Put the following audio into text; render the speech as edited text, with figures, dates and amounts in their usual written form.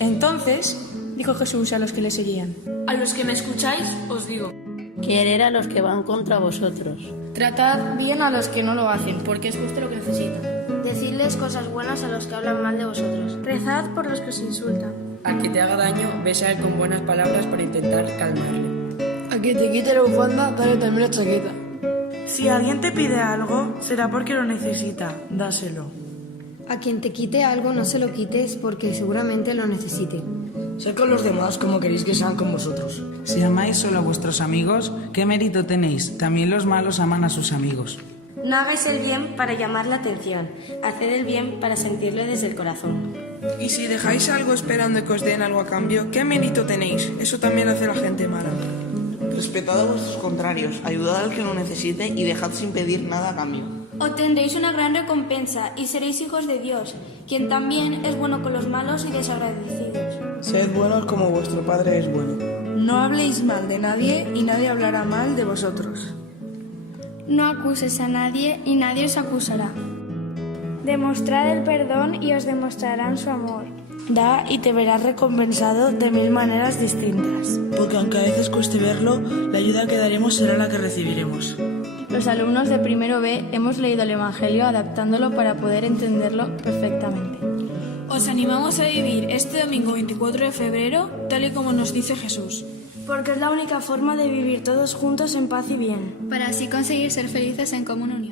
Entonces, dijo Jesús a los que le seguían: A los que me escucháis, os digo: querer a los que van contra vosotros. Tratad bien a los que no lo hacen, porque es justo lo que necesitan. Decidles cosas buenas a los que hablan mal de vosotros. Rezad por los que os insultan. Al que te haga daño, besa a él con buenas palabras para intentar calmarle. A que te quite la bufanda, dale también la chaqueta. Si alguien te pide algo, será porque lo necesita. Dáselo. A quien te quite algo, no se lo quites porque seguramente lo necesite. Sed con los demás como queréis que sean con vosotros. Si amáis solo a vuestros amigos, ¿qué mérito tenéis? También los malos aman a sus amigos. No hagáis el bien para llamar la atención. Haced el bien para sentirlo desde el corazón. Y si dejáis algo esperando que os den algo a cambio, ¿qué mérito tenéis? Eso también hace la gente mala. Respetad a vuestros contrarios, ayudad al que lo necesite y dejad sin pedir nada a cambio. Obtendréis una gran recompensa y seréis hijos de Dios, quien también es bueno con los malos y desagradecidos. Sed buenos como vuestro Padre es bueno. No habléis mal de nadie y nadie hablará mal de vosotros. No acuses a nadie y nadie os acusará. Demostrad el perdón y os demostrarán su amor. Da y te verás recompensado de 1000 maneras distintas. Porque aunque a veces cueste verlo, la ayuda que daremos será la que recibiremos. Los alumnos de primero B hemos leído el Evangelio adaptándolo para poder entenderlo perfectamente. Os animamos a vivir este domingo 24 de febrero tal y como nos dice Jesús. Porque es la única forma de vivir todos juntos en paz y bien. Para así conseguir ser felices en común unión.